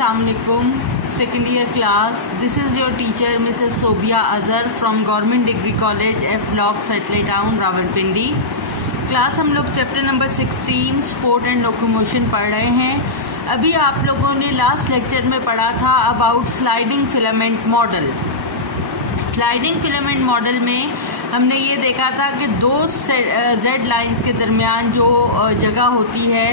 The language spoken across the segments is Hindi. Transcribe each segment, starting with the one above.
Assalamualaikum, second year class. This is your teacher Mrs. Sobia Azhar from Government Degree College F Block Satellite Town Rawalpindi. Class हम लोग chapter number 16 sport and locomotion पढ़ रहे हैं। अभी आप लोगों ने लास्ट लेक्चर में पढ़ा था about sliding filament model. Sliding filament model में हमने ये देखा था कि दो जेड लाइंस के दरमियान जो जगह होती है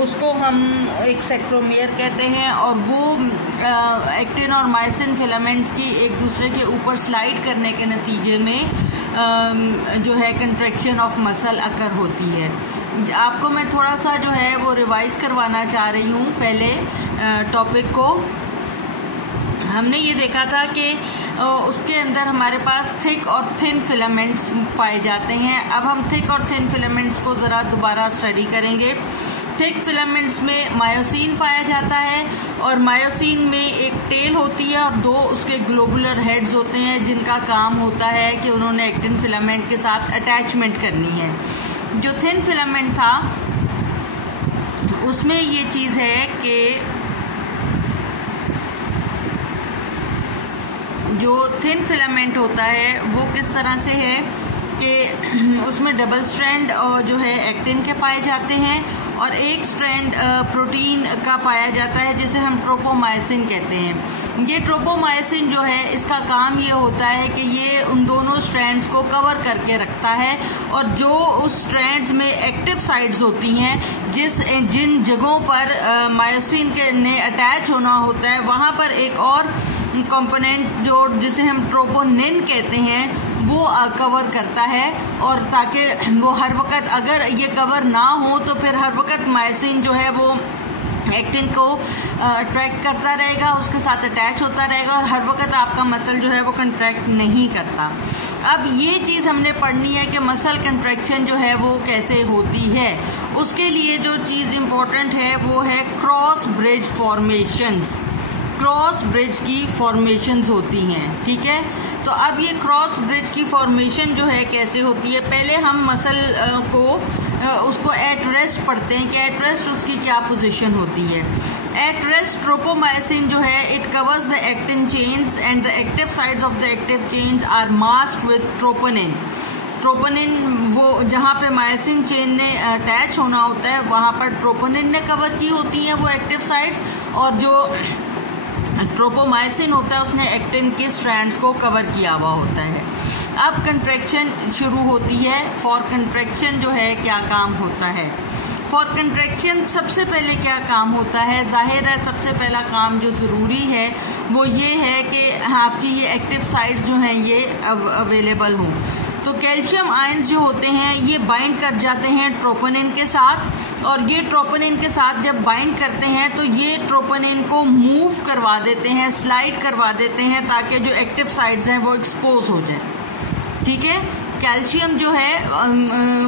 उसको हम एक सेक्रोमियर कहते हैं, और वो एक्टिन और मायोसिन फिलामेंट्स की एक दूसरे के ऊपर स्लाइड करने के नतीजे में जो है कंट्रैक्शन ऑफ मसल अकर होती है। आपको मैं थोड़ा सा जो है वो रिवाइज करवाना चाह रही हूँ। पहले टॉपिक को हमने ये देखा था कि उसके अंदर हमारे पास थिक और थिन फिलामेंट्स पाए जाते हैं। अब हम थिक और थिन फिलामेंट्स को ज़रा दोबारा स्टडी करेंगे। थिक फिलामेंट्स में मायोसिन पाया जाता है, और मायोसिन में एक टेल होती है और दो उसके ग्लोबुलर हेड्स होते हैं जिनका काम होता है कि उन्होंने एक्टिन फिलामेंट के साथ अटैचमेंट करनी है। जो थिन फिलामेंट था उसमें ये चीज़ है कि जो थिन फिलामेंट होता है वो किस तरह से है कि उसमें डबल स्ट्रैंड जो है एक्टिन के पाए जाते हैं, और एक स्ट्रैंड प्रोटीन का पाया जाता है जिसे हम ट्रोपोमायोसिन कहते हैं। ये ट्रोपोमायोसिन जो है इसका काम ये होता है कि ये उन दोनों स्ट्रैंड्स को कवर करके रखता है, और जो उस स्ट्रैंड्स में एक्टिव साइट्स होती हैं जिन जगहों पर मायोसिन के ने अटैच होना होता है वहाँ पर एक और कंपोनेंट जो जिसे हम ट्रोपोनिन कहते हैं वो कवर करता है, और ताकि वो हर वक्त अगर ये कवर ना हो तो फिर हर वक्त मायोसिन जो है वो एक्टिन को अट्रैक्ट करता रहेगा, उसके साथ अटैच होता रहेगा, और हर वक्त आपका मसल जो है वो कंट्रैक्ट नहीं करता। अब ये चीज़ हमने पढ़नी है कि मसल कंट्रैक्शन जो है वो कैसे होती है। उसके लिए जो चीज़ इम्पोर्टेंट है वो है cross bridge formations. Cross bridge की फॉर्मेशंस होती हैं, ठीक है। तो अब ये क्रॉस ब्रिज की फॉर्मेशन जो है कैसे होती है, पहले हम मसल को उसको एट रेस्ट पढ़ते हैं कि एट रेस्ट उसकी क्या पोजीशन होती है। एट रेस्ट ट्रोपोमायोसिन जो है it covers the actin chains and the active sites of the active chains are masked with troponin. Troponin वो जहाँ पे मायोसिन चेन ने अटैच होना होता है वहाँ पर ट्रोपोनिन ने कवर की होती हैं वो एक्टिव साइड्स, और जो ट्रोपोमायोसिन होता है उसने एक्टिन के स्ट्रैंड्स को कवर किया हुआ होता है। अब कंट्रैक्शन शुरू होती है। फॉर कंट्रैक्शन जो है क्या काम होता है, फॉर कंट्रैक्शन सबसे पहले क्या काम होता है, जाहिर है सबसे पहला काम जो ज़रूरी है वो ये है कि आपकी ये एक्टिव साइट्स जो हैं ये अवेलेबल हों। तो कैल्शियम आयंस जो होते हैं ये बाइंड कर जाते हैं ट्रोपोनिन के साथ, और ये ट्रोपोनिन के साथ जब बाइंड करते हैं तो ये ट्रोपोनिन को मूव करवा देते हैं, स्लाइड करवा देते हैं, ताकि जो एक्टिव साइड्स हैं वो एक्सपोज हो जाए, ठीक है। कैल्शियम जो है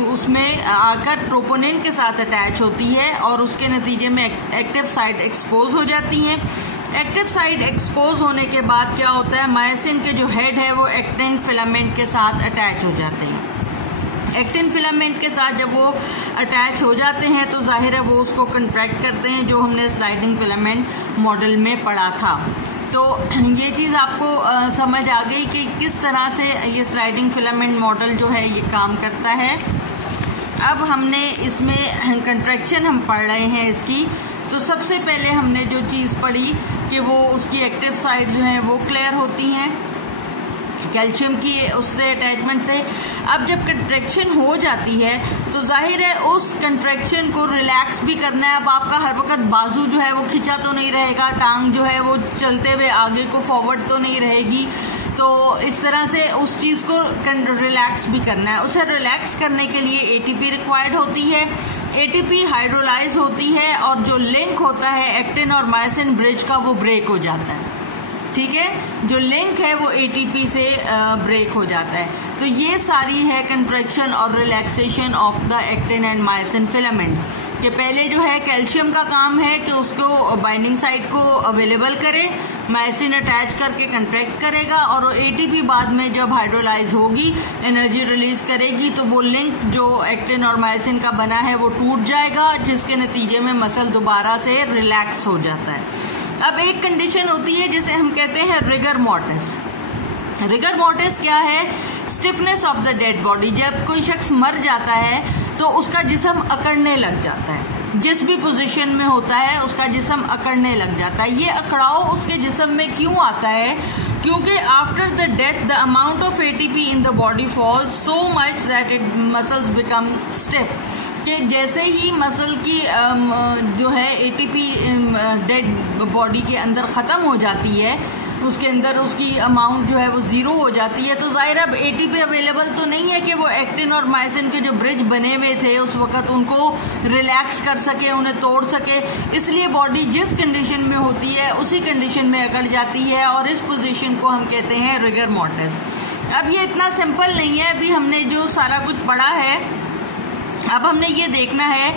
उसमें आकर ट्रोपोनिन के साथ अटैच होती है, और उसके नतीजे में एक्टिव साइड एक्सपोज हो जाती हैं। एक्टिव साइड एक्सपोज होने के बाद क्या होता है, मायोसिन के जो हेड है वो एक्टिन फिलामेंट के साथ अटैच हो जाते हैं। एक्टिन फिलामेंट के साथ जब वो अटैच हो जाते हैं तो जाहिर है वो उसको कंट्रैक्ट करते हैं, जो हमने स्लाइडिंग फिलामेंट मॉडल में पढ़ा था। तो ये चीज़ आपको समझ आ गई कि किस तरह से ये स्लाइडिंग फिलामेंट मॉडल जो है ये काम करता है। अब हमने इसमें कंट्रैक्शन हम पढ़ रहे हैं इसकी। तो सबसे पहले हमने जो चीज़ पढ़ी कि वो उसकी एक्टिव साइड जो है वो क्लियर होती हैं कैल्शियम की उससे अटैचमेंट से। अब जब कंट्रैक्शन हो जाती है तो जाहिर है उस कंट्रैक्शन को रिलैक्स भी करना है। अब आपका हर वक्त बाजू जो है वो खिंचा तो नहीं रहेगा, टांग जो है वो चलते हुए आगे को फॉरवर्ड तो नहीं रहेगी, तो इस तरह से उस चीज़ को रिलैक्स भी करना है। उसे रिलैक्स करने के लिए एटीपी रिक्वायर्ड होती है। एटीपी हाइड्रोलाइज होती है, और जो लिंक होता है एक्टिन और मायोसिन ब्रिज का वो ब्रेक हो जाता है, ठीक है। जो लिंक है वो एटीपी से ब्रेक हो जाता है। तो ये सारी है कंट्रैक्शन और relaxation of the actin and myosin filament. कि पहले जो है कैल्शियम का काम है कि उसको बाइंडिंग साइट को अवेलेबल करे, मायोसिन अटैच करके कंट्रैक्ट करेगा, और एटीपी बाद में जब हाइड्रोलाइज होगी एनर्जी रिलीज करेगी तो वो लिंक जो एक्टिन और मायोसिन का बना है वो टूट जाएगा, जिसके नतीजे में मसल दोबारा से रिलैक्स हो जाता है। अब एक कंडीशन होती है जिसे हम कहते हैं रिगर मॉर्टिस। रिगर मॉर्टिस क्या है? Stiffness of the dead body. जब कोई शख्स मर जाता है तो उसका जिस्म अकड़ने लग जाता है, जिस भी पोजीशन में होता है उसका जिस्म अकड़ने लग जाता है। ये अकड़ाव उसके जिस्म में क्यों आता है? क्योंकि after the death the amount of ATP in the body falls so much that it muscles become stiff. कि जैसे ही मसल की जो है एटीपी डेड बॉडी के अंदर ख़त्म हो जाती है, उसके अंदर उसकी अमाउंट जो है वो ज़ीरो हो जाती है, तो ज़ाहिर अब एटीपी अवेलेबल तो नहीं है कि वो एक्टिन और मायोसिन के जो ब्रिज बने हुए थे उस वक्त उनको रिलैक्स कर सके, उन्हें तोड़ सके। इसलिए बॉडी जिस कंडीशन में होती है उसी कंडीशन में अकड़ जाती है और इस पोजीशन को हम कहते हैं रिगर मॉर्टिस। अब ये इतना सिंपल नहीं है। अभी हमने जो सारा कुछ पढ़ा है, अब हमने ये देखना है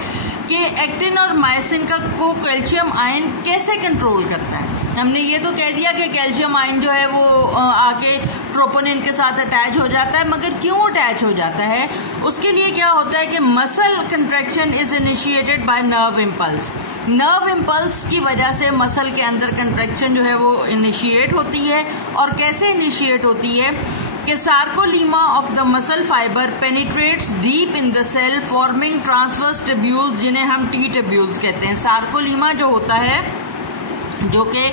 कि एक्टिन और मायोसिन को कैल्शियम आयन कैसे कंट्रोल करता है। हमने ये तो कह दिया कि कैल्शियम आयन जो है वो आके ट्रोपोनिन के साथ अटैच हो जाता है, मगर क्यों अटैच हो जाता है? उसके लिए क्या होता है कि muscle contraction is initiated by nerve impulse. Nerve impulse की वजह से मसल के अंदर कंट्रैक्शन जो है वो इनिशिएट होती है। और कैसे इनिशिएट होती है कि sarcolemma of the muscle fibre penetrates deep in the cell forming transverse tubules, जिन्हें हम टी ट्यूब्यूल्स कहते हैं। सार्कोलीमा जो होता है, जो कि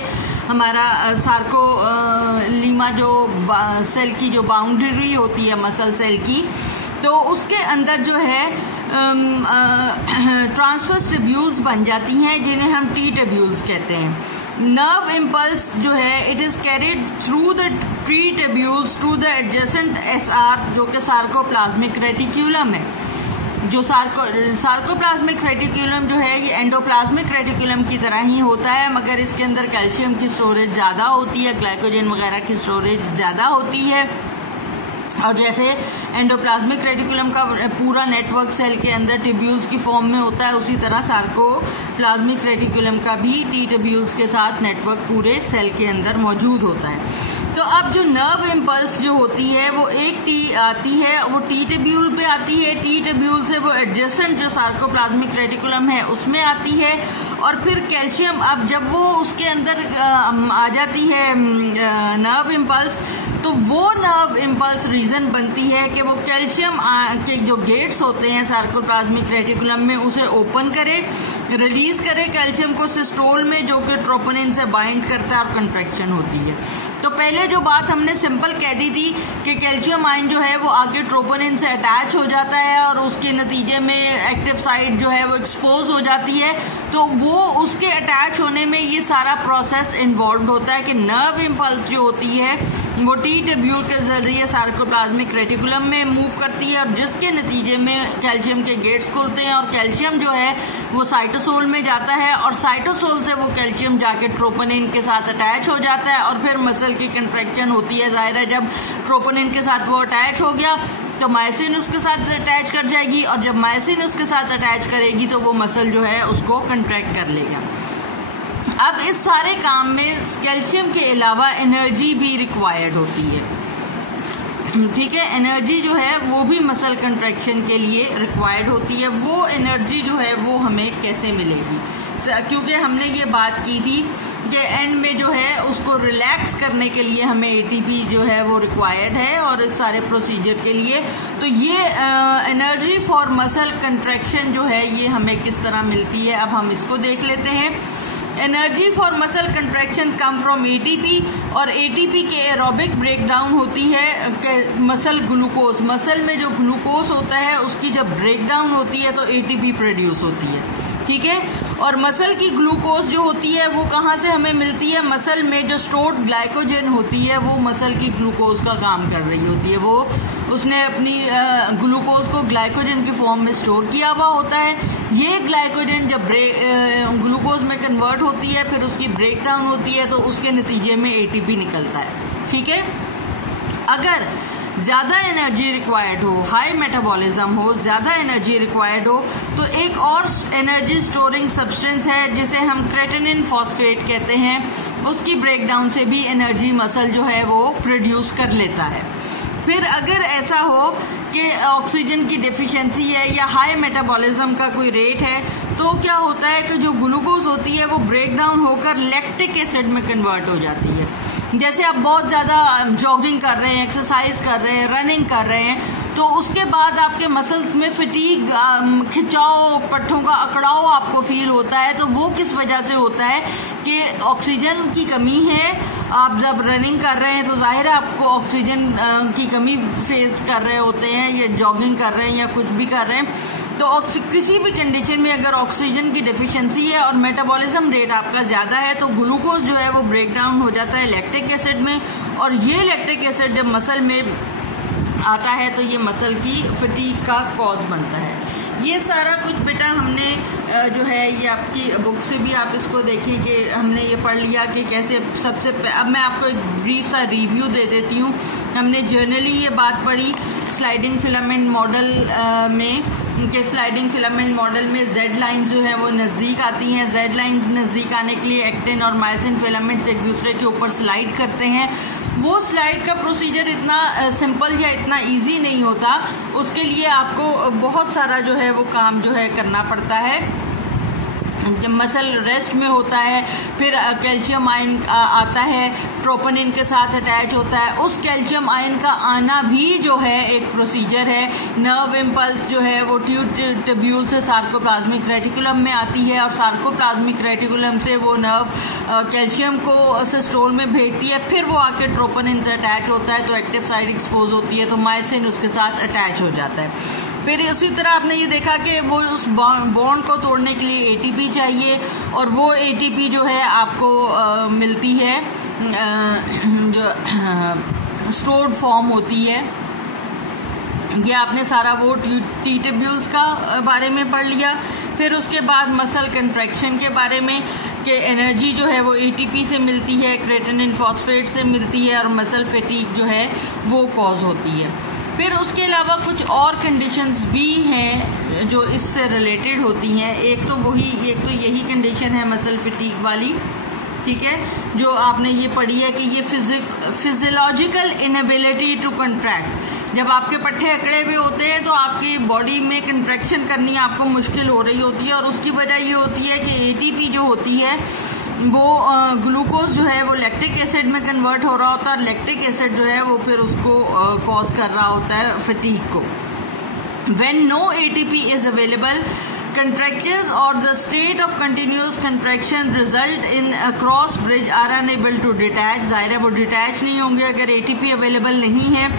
हमारा सार्कोलीमा जो सेल की जो बाउंड्री होती है मसल सेल की, तो उसके अंदर जो है ट्रांसवर्स ट्यूब्यूल्स बन जाती हैं, जिन्हें हम टी ट्यूब्यूल्स कहते हैं। नर्व इम्पल्स जो है it is carried through the T tubules to the adjacent SR, जो कि सार्कोप्लाज्मिक रेटिक्यूलम है। जो सार्कोप्लाज्मिक रेटिक्यूलम जो है ये एंडोप्लाज्मिक रेटिक्यूलम की तरह ही होता है, मगर इसके अंदर कैल्शियम की स्टोरेज ज़्यादा होती है, ग्लाइकोजन वगैरह की स्टोरेज ज़्यादा होती है। और जैसे एंडोप्लाज्मिक रेटिकुलम का पूरा नेटवर्क सेल के अंदर ट्यूब्यूल्स की फॉर्म में होता है, उसी तरह सार्कोप्लाज्मिक रेटिकुलम का भी टी ट्यूब्यूल्स के साथ नेटवर्क पूरे सेल के अंदर मौजूद होता है। तो अब जो नर्व इम्पल्स जो होती है वो एक टी आती है, वो टी ट्यूब्यूल पे आती है, टी ट्यूब्यूल से वो एडजेसेंट जो सार्कोप्लाज्मिक रेटिकुलम है उसमें आती है, और फिर कैल्शियम अब जब वो उसके अंदर आ जाती है नर्व इम्पल्स, तो वो नर्व इम्पल्स रीजन बनती है कि वो कैल्शियम के जो गेट्स होते हैं सार्कोप्लाज्मिक रेटिकुलम में उसे ओपन करे, रिलीज करे कैल्शियम को सिस्टोल में, जो कि ट्रोपोनिन से बाइंड करता है और कंट्रैक्शन होती है। तो पहले जो बात हमने सिंपल कह दी थी कि कैल्शियम आयन जो है वो आगे ट्रोपोनिन से अटैच हो जाता है और उसके नतीजे में एक्टिव साइट जो है वो एक्सपोज हो जाती है, तो वो उसके अटैच होने में ये सारा प्रोसेस इन्वॉल्व होता है कि नर्व इम्पल्स जो होती है वो टी ट्यूब्यूल के जरिए सार्कोप्लाज्मिक रेटिकुलम में मूव करती है, और जिसके नतीजे में कैल्शियम के गेट्स खुलते हैं और कैल्शियम जो है वो साइटोसोल में जाता है, और साइटोसोल से वो कैल्शियम जाके ट्रोपोनिन के साथ अटैच हो जाता है, और फिर मसल की कंट्रैक्शन होती है। जाहिर है जब ट्रोपोनिन के साथ वो अटैच हो गया तो मायोसिन उसके साथ अटैच कर जाएगी, और जब मायोसिन उसके साथ अटैच करेगी तो वो मसल जो है उसको कंट्रैक्ट कर लेगा। अब इस सारे काम में कैल्शियम के अलावा एनर्जी भी रिक्वायर्ड होती है, ठीक है। एनर्जी जो है वो भी मसल कंट्रैक्शन के लिए रिक्वायर्ड होती है। वो एनर्जी जो है वो हमें कैसे मिलेगी? क्योंकि हमने ये बात की थी कि एंड में जो है उसको रिलैक्स करने के लिए हमें एटीपी जो है वो रिक्वायर्ड है, और इस सारे प्रोसीजर के लिए तो ये एनर्जी फॉर मसल कंट्रैक्शन जो है ये हमें किस तरह मिलती है, अब हम इसको देख लेते हैं। Energy for muscle contraction come from ATP, और एटीपी के एरोबिक ब्रेकडाउन होती है मसल ग्लूकोज। मसल में जो ग्लूकोज होता है उसकी जब ब्रेकडाउन होती है तो एटीपी प्रोड्यूस होती है, ठीक है। और मसल की ग्लूकोज जो होती है वो कहाँ से हमें मिलती है? मसल में जो स्टोर्ड ग्लाइकोजन होती है वो मसल की ग्लूकोज का काम कर रही होती है, वो उसने अपनी ग्लूकोज को ग्लाइकोजन की फॉर्म में स्टोर किया हुआ होता है। ये ग्लाइकोजन जब ग्लूकोज में कन्वर्ट होती है फिर उसकी ब्रेकडाउन होती है तो उसके नतीजे में एटीपी निकलता है, ठीक है। अगर ज़्यादा एनर्जी रिक्वायर्ड हो, हाई मेटाबॉलिज्म हो, ज़्यादा एनर्जी रिक्वायर्ड हो, तो एक और एनर्जी स्टोरिंग सब्सटेंस है जिसे हम क्रेटिनिन फॉस्फेट कहते हैं, उसकी ब्रेकडाउन से भी एनर्जी मसल जो है वो प्रोड्यूस कर लेता है। फिर अगर ऐसा हो कि ऑक्सीजन की डेफिशिएंसी है या हाई मेटाबॉलिज्म का कोई रेट है, तो क्या होता है कि जो ग्लूकोज होती है वो ब्रेक डाउन होकर लैक्टिक एसिड में कन्वर्ट हो जाती है। जैसे आप बहुत ज़्यादा जॉगिंग कर रहे हैं, एक्सरसाइज कर रहे हैं, रनिंग कर रहे हैं, तो उसके बाद आपके मसल्स में फटीग, खिंचाव, पट्टों का अकड़ाव आपको फील होता है। तो वो किस वजह से होता है कि ऑक्सीजन की कमी है। आप जब रनिंग कर रहे हैं तो जाहिर है आपको ऑक्सीजन की कमी फेस कर रहे होते हैं, या जॉगिंग कर रहे हैं या कुछ भी कर रहे हैं। तो किसी भी कंडीशन में अगर ऑक्सीजन की डेफिशिएंसी है और मेटाबॉलिज्म रेट आपका ज़्यादा है तो ग्लूकोज जो है वो ब्रेक डाउन हो जाता है लैक्टिक एसिड में, और ये लैक्टिक एसिड जब मसल में आता है तो ये मसल की फटीग का कॉज बनता है। ये सारा कुछ बेटा हमने जो है ये आपकी बुक से भी आप इसको देखिए कि हमने ये पढ़ लिया कि कैसे अब मैं आपको एक ब्रीफ सा रिव्यू दे देती हूँ। हमने जर्नली ये बात पढ़ी स्लाइडिंग फिलामेंट मॉडल में, कि स्लाइडिंग फिलामेंट मॉडल में जेड लाइन जो है वो नज़दीक आती हैं। जेड लाइन नज़दीक आने के लिए एक्टिन और मायोसिन फिलामेंट्स एक दूसरे के ऊपर स्लाइड करते हैं। वो स्लाइड का प्रोसीजर इतना सिंपल या इतना इजी नहीं होता, उसके लिए आपको बहुत सारा जो है वो काम जो है करना पड़ता है। जब मसल रेस्ट में होता है फिर कैल्शियम आयन आता है, ट्रोपोनिन के साथ अटैच होता है। उस कैल्शियम आयन का आना भी जो है एक प्रोसीजर है। नर्व इम्पल्स जो है वो ट्यूब्यूल से सार्कोप्लाज्मिक रेटिकुलम में आती है, और सार्कोप्लाज्मिक रेटिकुलम से वो नर्व कैल्शियम को सिस्टोल में भेजती है, फिर वो आके ट्रोपोनिन से अटैच होता है तो एक्टिव साइट एक्सपोज होती है, तो मायोसिन उसके साथ अटैच हो जाता है। फिर उसी तरह आपने ये देखा कि वो उस बॉन्ड को तोड़ने के लिए एटीपी चाहिए, और वो एटीपी जो है आपको मिलती है जो स्टोर्ड फॉर्म होती है। ये आपने सारा वो टी ट्यूब्यूल्स का बारे में पढ़ लिया। फिर उसके बाद मसल कंट्रैक्शन के बारे में कि एनर्जी जो है वो एटीपी से मिलती है, क्रेटिनिन फॉस्फेट से मिलती है, और मसल फटीग जो है वो कॉज होती है। फिर उसके अलावा कुछ और कंडीशंस भी हैं जो इससे रिलेटेड होती हैं। एक तो यही कंडीशन है मसल फटीग वाली, ठीक है, जो आपने ये पढ़ी है कि ये फिजियोलॉजिकल इनएबिलिटी टू कंट्रैक्ट। जब आपके पट्टे अकड़े हुए होते हैं तो आपकी बॉडी में कंट्रैक्शन करनी आपको मुश्किल हो रही होती है, और उसकी वजह ये होती है कि एटीपी जो होती है वो ग्लूकोज जो है वो लैक्टिक एसिड में कन्वर्ट हो रहा होता है, और लैक्टिक एसिड जो है वो फिर उसको कॉज कर रहा होता है फटीग को। When no ATP is available, contractures or the state of continuous contraction result in a cross bridge are unable to detach। जाहिर है वो डिटैच नहीं होंगे अगर एटीपी अवेलेबल नहीं है।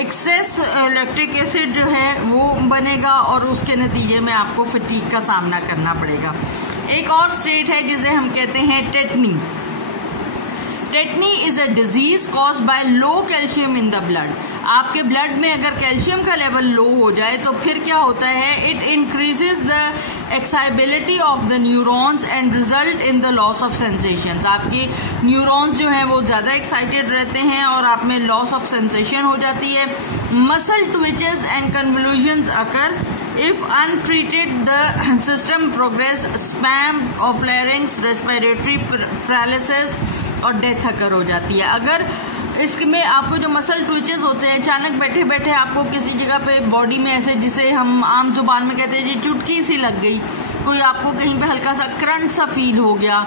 एक्सेस लैक्टिक एसिड जो है वो बनेगा, और उसके नतीजे में आपको फटीग का सामना करना पड़ेगा। एक और स्टेट है जिसे हम कहते हैं tetani. Tetani is a disease caused by low calcium in the blood. आपके ब्लड में अगर कैल्शियम का लेवल लो हो जाए तो फिर क्या होता है, it increases the excitability of the neurons and result in the loss of sensations. आपके न्यूरॉन्स जो हैं वो ज़्यादा एक्साइटेड रहते हैं और आप में लॉस ऑफ सेंसेशन हो जाती है। Muscle twitches and convulsions occur. If untreated the system progress spasm of larynx, respiratory paralysis और डेथ अकर हो जाती है। अगर इसमें आपको जो मसल ट्विचेस होते हैं, अचानक बैठे बैठे आपको किसी जगह पे बॉडी में ऐसे, जिसे हम आम जुबान में कहते हैं जी चुटकी सी लग गई, कोई आपको कहीं पे हल्का सा करंट सा फील हो गया,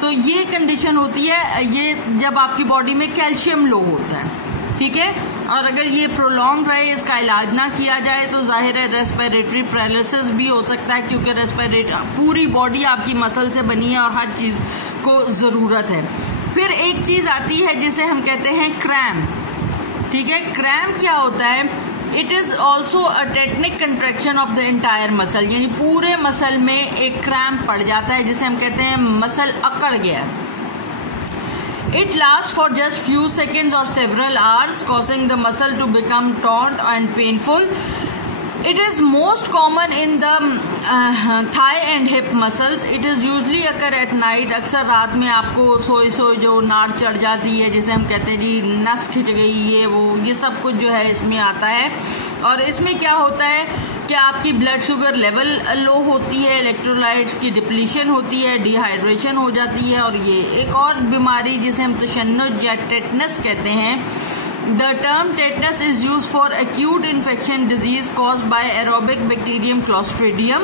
तो ये कंडीशन होती है ये जब आपकी बॉडी में कैल्शियम लो होता है, ठीक है। और अगर ये प्रोलॉन्ग रहे, इसका इलाज ना किया जाए तो जाहिर है रेस्पिरेटरी पैरालिसिस भी हो सकता है, क्योंकि पूरी बॉडी आपकी मसल से बनी है और हर चीज़ को ज़रूरत है। फिर एक चीज़ आती है जिसे हम कहते हैं क्रैम्प, ठीक है। क्रैम्प क्या होता है, it is also a technique contraction of the entire muscle, यानी पूरे मसल में एक क्रैम्प पड़ जाता है जिसे हम कहते हैं मसल अकड़ गया। It last for just few seconds और several hours, causing the muscle to become टॉन्ट and painful. It is most common in the thigh and hip muscles. It is usually occur at night. अक्सर रात में आपको सोई जो नाड़ चढ़ जाती है, जिसे हम कहते हैं जी नस खिंच गई, ये सब कुछ जो है इसमें आता है। और इसमें क्या होता है कि आपकी ब्लड शुगर लेवल लो होती है, इलेक्ट्रोलाइट्स की डिप्लीशन होती है, डिहाइड्रेशन हो जाती है। और ये एक और बीमारी जिसे हम तशन्नुज या टेटनस कहते हैं, The term tetanus is used for acute infection disease caused by aerobic bacterium Clostridium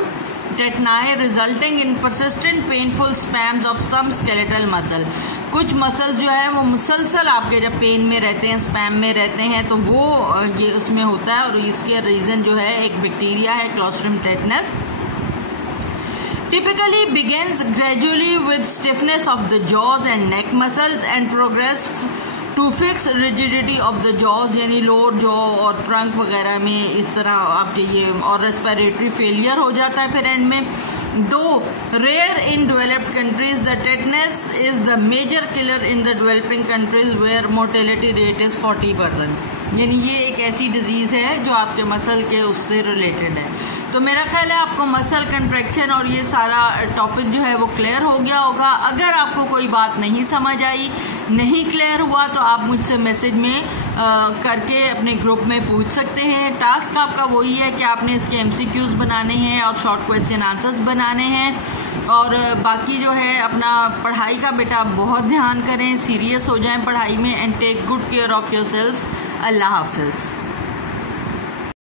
tetani resulting in persistent painful spasms of some skeletal muscle. कुछ मसल्स जो है वो मुसलसल आपके जब पेन में रहते हैं, स्पैम में रहते हैं, तो वो ये उसमें होता है और इसके रीज़न जो है एक बैक्टीरिया है Clostridium tetanus. Typically begins gradually with stiffness of the jaws and neck muscles and progress to fix rigidity of the jaws, यानी लोअर जॉ और ट्रंक वगैरह में इस तरह आपके ये और रेस्पिरेटरी फेलियर हो जाता है फिर एंड में. Though rare in developed countries, the tetanus is the major killer in the developing countries where mortality rate is 40%. यानी ये एक ऐसी डिजीज है जो आपके मसल के उससे रिलेटेड है. तो मेरा ख्याल है आपको मसल कंट्रैक्शन और ये सारा टॉपिक जो है वो क्लियर हो गया होगा. अगर आपको कोई बात नहीं समझ आई, नहीं क्लियर हुआ, तो आप मुझसे मैसेज में करके अपने ग्रुप में पूछ सकते हैं. टास्क आपका वही है कि आपने इसके MCQs बनाने हैं और शॉर्ट क्वेश्चन आंसर्स बनाने हैं. और बाकी जो है अपना पढ़ाई का बेटा बहुत ध्यान करें, सीरियस हो जाएं पढ़ाई में and take good care of yourselves. अल्लाह हाफिज़.